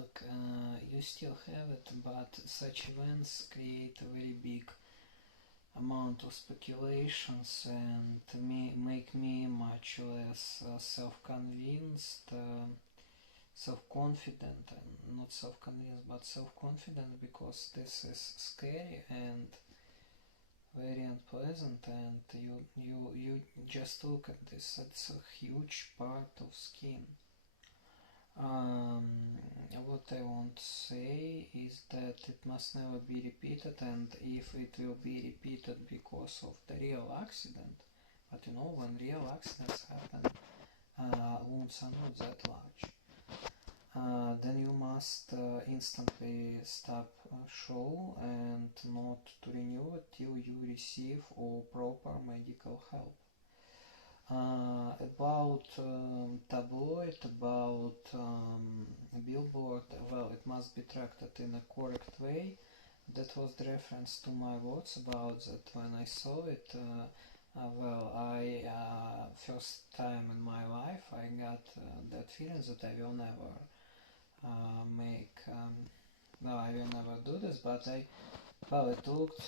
look, you still have it, but such events create a very big amount of speculations and make me much less self-convinced, self-confident, and not self-convinced but self-confident, because this is scary and very unpleasant, and you just look at this, it's a huge part of skin. What I want to say is that it must never be repeated, and if it will be repeated because of the real accident, but you know, when real accidents happen, wounds are not that large. Then you must instantly stop show and not to renew it till you receive all proper medical help. About tabloid, about billboard, well, it must be tracked in a correct way. That was the reference to my words about that when I saw it. Well, I first time in my life I got that feeling that I will never make. No, I will never do this, but it looked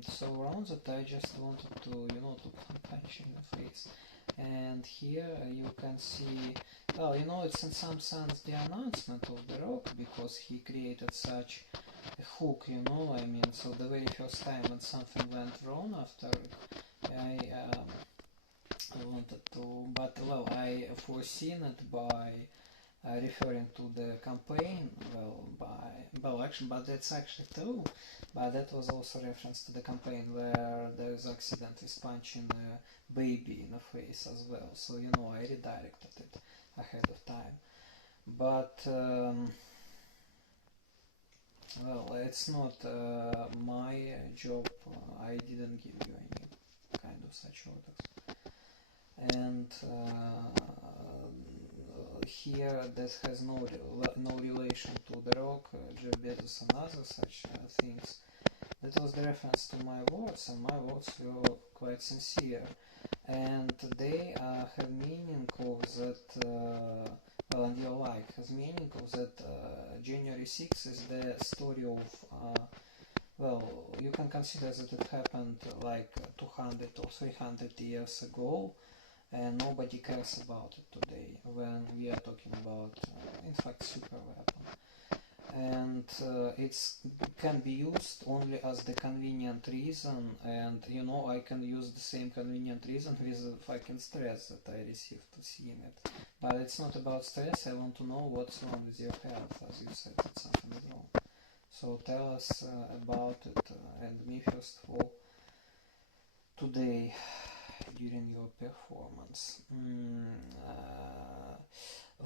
so wrong that I just wanted to, to punch in the face. And here you can see, well, it's in some sense the announcement of The Rock, because he created such a hook, I mean, so the very first time when something went wrong after I wanted to, but well, I foreseen it by referring to the campaign, but that's actually true. But that was also reference to the campaign where there is accident with punching a baby in the face as well. So I redirected it ahead of time. But well, it's not my job. I didn't give you any kind of such orders. And here that has no relation to The Rock, Jeff Bezos and other such things. That was the reference to my words, and my words were quite sincere, and they have meaning of that, well, and your like has meaning of that January 6th is the story of, well, you can consider that it happened like 200 or 300 years ago, and nobody cares about it today when we are talking about, in fact, super weapon. And it can be used only as the convenient reason, and I can use the same convenient reason with the fucking stress that I received to seeing it. But it's not about stress. I want to know what's wrong with your health, as you said that something is wrong. So tell us about it, and me first of all today during your performance.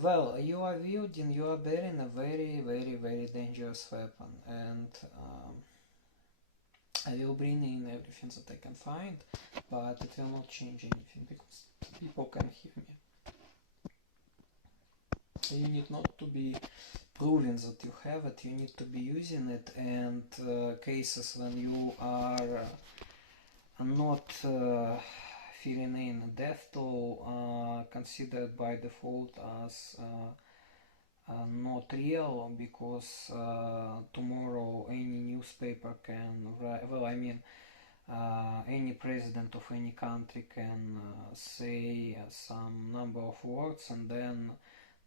Well, you are wielding, you are bearing a very, very, very dangerous weapon, and I will bring in everything that I can find, but it will not change anything because people can hear me. You need not to be proving that you have it, you need to be using it, and cases when you are not filling in a death toll considered by default as not real, because tomorrow any newspaper can write, well, I mean, any president of any country can say some number of words, and then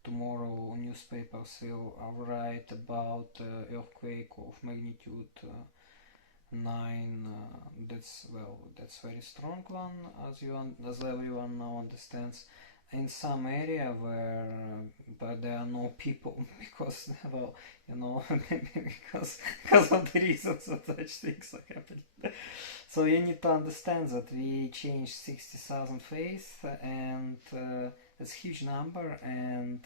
tomorrow newspapers will write about earthquake of magnitude 9. That's very strong one, as everyone now understands. In some area where but there are no people because, well, because of the reasons that such things are happening. So you need to understand that we changed 60,000 faces, and it's a huge number, and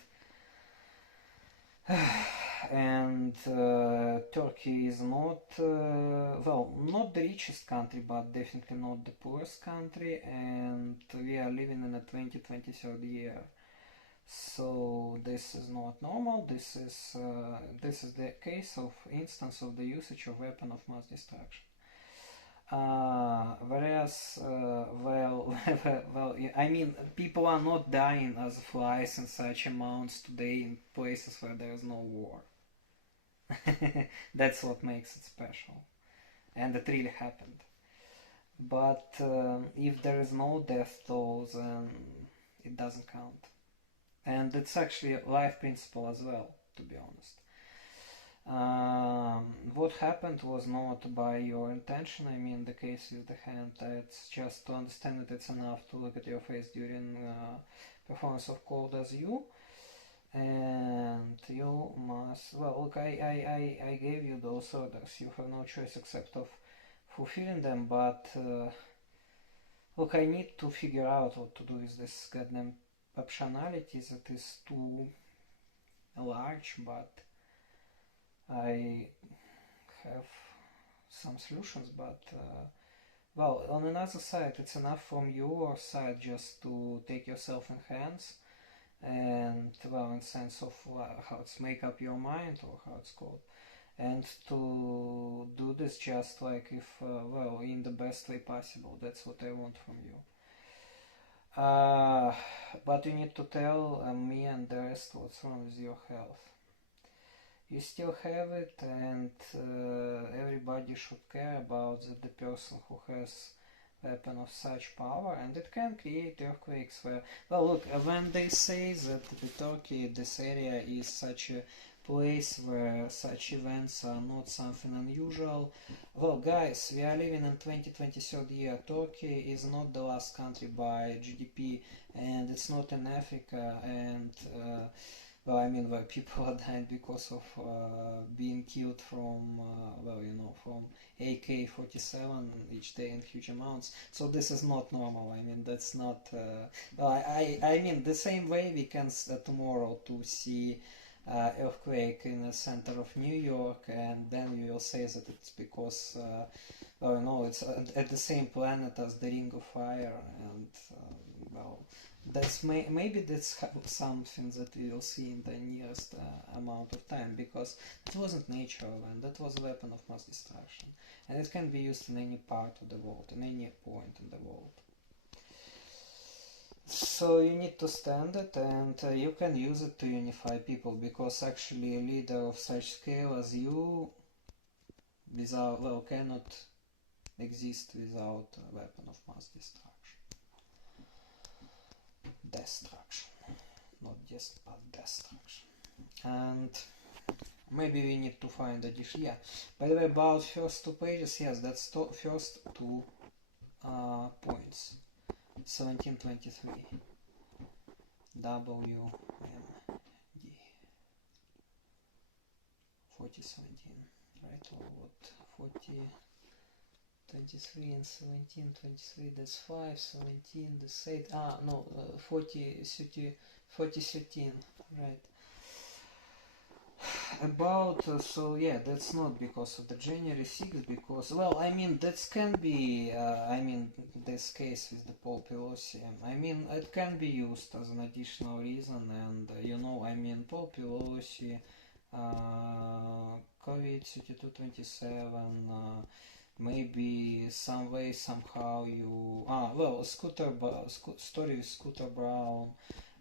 Turkey is not, well, not the richest country, but definitely not the poorest country, and we are living in a 23rd year. So this is not normal. This is the case of instance of the usage of weapon of mass destruction. Whereas, I mean, people are not dying as flies in such amounts today in places where there is no war. That's what makes it special, and it really happened. But if there is no death toll, then it doesn't count. And it's actually a life principle as well, to be honest. What happened was not by your intention. I mean, the case with the hand, it's just to understand it, it's enough to look at your face during performance of Cold as You. And you must, well, look, I gave you those orders. You have no choice except of fulfilling them, but look, I need to figure out what to do with this goddamn optionality that is too large, but I have some solutions, but well, on another side, it's enough from your side just to take yourself in hands and, well, in sense of how it's make up your mind or how it's called, and to do this just like if, well, in the best way possible. That's what I want from you. But you need to tell me and the rest what's wrong with your health. You still have it, and everybody should care about the person who has weapon of such power, and it can create earthquakes where, well, look, when they say that the Turkey, this area is such a place where such events are not something unusual, well, guys, we are living in 2023rd year. Turkey is not the last country by GDP, and it's not in Africa, and well, I mean, where people are dying because of being killed from, well, you know, from AK-47 each day in huge amounts. So this is not normal. I mean, that's not. Well, I mean, the same way we can tomorrow to see earthquake in the center of New York, and then you will say that it's because, well, you know, it's at the same planet as the Ring of Fire, and well. That's maybe that's something that we will see in the nearest amount of time, because it wasn't natural, and that was a weapon of mass destruction, and it can be used in any part of the world, in any point in the world. So you need to stand it, and you can use it to unify people, because actually a leader of such scale as you, without, well, cannot exist without a weapon of mass destruction. Destruction, not just but destruction. And maybe we need to find a dish. Yeah, by the way, about first two pages, yes, that's first two points. 1723 WMD 4017, right? Or what? 40 23 and 17, 23, that's 5, 17, that's 8, no, 40, 30, 40, 13, right. About, so yeah, that's not because of the January 6th, because, well, I mean, that can be, I mean, this case with the Paul Pelosi, I mean, it can be used as an additional reason, and, you know, I mean, Paul Pelosi, COVID 3227, maybe some way somehow you well, story with Scooter Brown.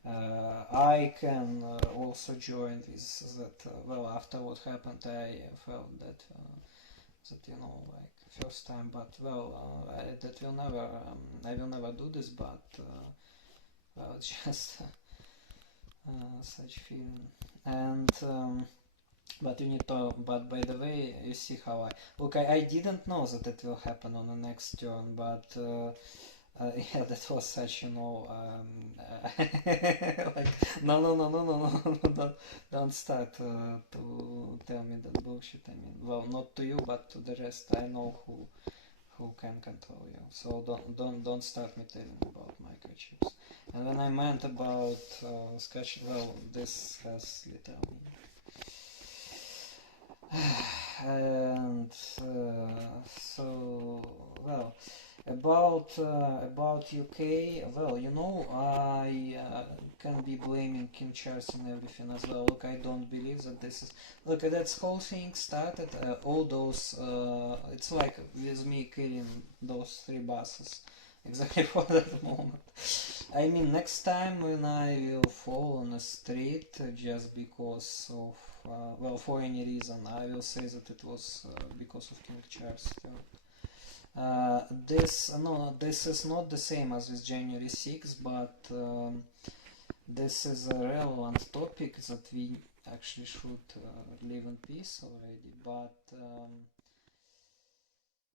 I can also join this, that well, after what happened, I felt that that, you know, like first time, but well, that will never I will never do this, but well, it's just such feeling. And but you need to, but by the way, you see how look, I didn't know that it will happen on the next turn, but yeah, that was such, you know, like, no, don't start to tell me that bullshit. I mean, well, not to you, but to the rest. I know who can control you. So don't start me telling about microchips. And when I meant about scratch, well, this has little meaning. And so, well, About UK, well, you know, I can be blaming King Charles and everything as well. Look, I don't believe that this is. Look, that whole thing started. All those. It's like with me killing those three buses. Exactly for that moment. I mean, next time when I will fall on a street just because of, well, for any reason, I will say that it was because of King Charles III. This is not the same as with January 6th, but this is a relevant topic that we actually should live in peace already. But